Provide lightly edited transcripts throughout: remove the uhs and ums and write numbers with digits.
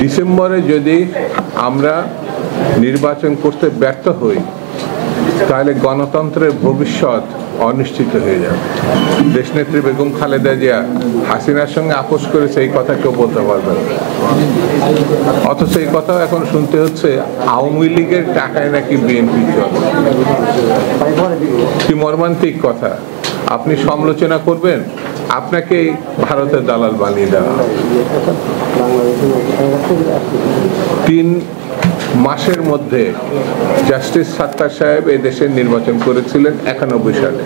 ডিসেম্বরে যদি আমরা নির্বাচন করতে ব্যর্থ হই তাহলে গণতন্ত্রের ভবিষ্যৎ অনিশ্চিত হয়ে যাবে। দেশনেত্রী বেগম খালেদা জিয়া হাসিনার সঙ্গে আপোষ করেছে, এই কথা কেউ বলতে পারবে না। অথচ এই কথা এখন শুনতে হচ্ছে আওয়ামী লীগের টাকায় নাকি বিএনপি চলে। কি মর্মান্তিক কথা! আপনি সমালোচনা করবেন, আপনাকেই ভারতের দালাল বানিয়ে দেওয়া। 3 মাসের মধ্যে জাস্টিস সাত্তার সাহেব এই দেশের নির্বাচন করেছিলেন 91 সালে,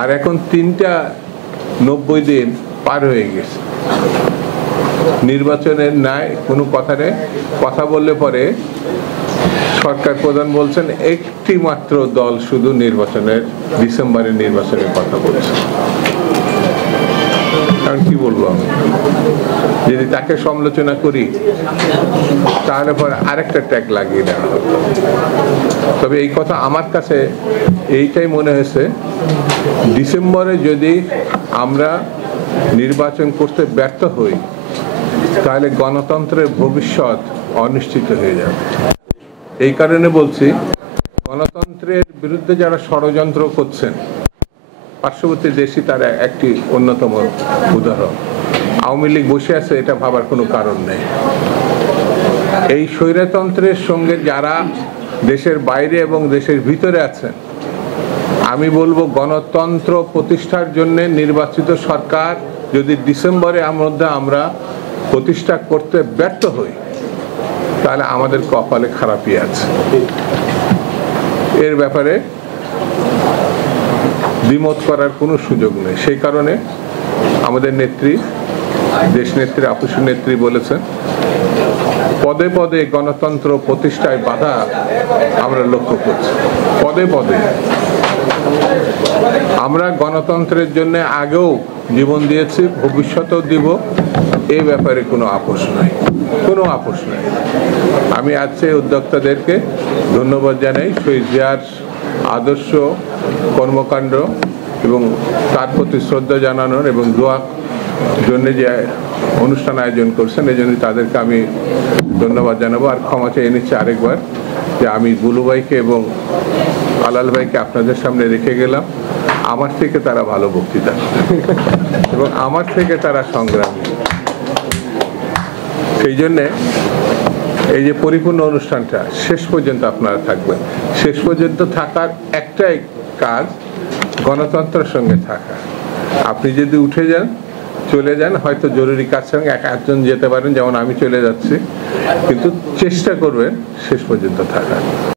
আর এখন 90 দিন পার হয়ে গেছে। নির্বাচনের নাই কোনো কথা নেই। কথা বললে পরে সরকার প্রধান বলছেন একটি মাত্র দল শুধু ডিসেম্বরের নির্বাচনের কথা বলছে। কারণ কি বলবো আমি, যদি তাকে সমালোচনা করি তাহলে পরে আরেকটা ট্যাগ লাগিয়ে দেওয়া হবে। তবে এই কথা আমার কাছে এইটাই মনে হয়েছে, ডিসেম্বরে যদি আমরা নির্বাচন করতে ব্যর্থ হই তাহলে গণতন্ত্রের ভবিষ্যৎ অনিশ্চিত হয়ে যাবে। এই কারণে বলছি, গণতন্ত্রের বিরুদ্ধে যারা ষড়যন্ত্র করছেন, পার্শ্ববর্তী দেশই তার একটি অন্যতম উদাহরণ। আওয়ামী লীগ বসে আছে, এটা ভাবার কোনো কারণ নেই। এই স্বৈরতন্ত্রের সঙ্গে যারা দেশের বাইরে এবং দেশের ভিতরে আছেন, আমি বলবো গণতন্ত্র প্রতিষ্ঠার জন্য নির্বাচিত সরকার যদি ডিসেম্বরের মধ্যে আমরা প্রতিষ্ঠা করতে ব্যর্থ হই তাহলে আমাদের কপালে খারাপই আছে। এর ব্যাপারে দ্বিমত করার কোনো সুযোগ নেই। সেই কারণে আমাদের নেত্রী, দেশনেত্রী, আপসী নেত্রী বলেছেন, পদে পদে গণতন্ত্র প্রতিষ্ঠায় বাধা আমরা লক্ষ্য করছি। পদে পদে আমরা গণতন্ত্রের জন্য আগেও জীবন দিয়েছি, ভবিষ্যতেও দিব। এই ব্যাপারে কোনো আপোষ নাই, কোনো আপোষ নাই। আমি আজকে উদ্যোক্তাদেরকে ধন্যবাদ জানাই। শহীদ জিয়ার আদর্শ কর্মকাণ্ড এবং তার প্রতি শ্রদ্ধা জানানোর এবং দোয়ার জন্য যে অনুষ্ঠান আয়োজন করছেন, এই জন্য তাদেরকে আমি ধন্যবাদ জানাবো। আর ক্ষমা চেয়ে নিচ্ছি আরেকবার যে আমি বুলু ভাইকে এবং আলাল ভাইকে আপনাদের সামনে রেখে গেলাম। আমার থেকে তারা ভালো বক্তৃতা এবং আমার থেকে তারা সংগ্রামী। সেই জন্যে এই যে পরিপূর্ণ অনুষ্ঠানটা শেষ পর্যন্ত আপনারা থাকবেন। শেষ পর্যন্ত থাকার একটাই কাজ, গণতন্ত্রের সঙ্গে থাকা। আপনি যদি উঠে যান, চলে যান, হয়তো জরুরি কাজ সঙ্গে একজন যেতে পারেন, যেমন আমি চলে যাচ্ছি, কিন্তু চেষ্টা করবেন শেষ পর্যন্ত থাকা।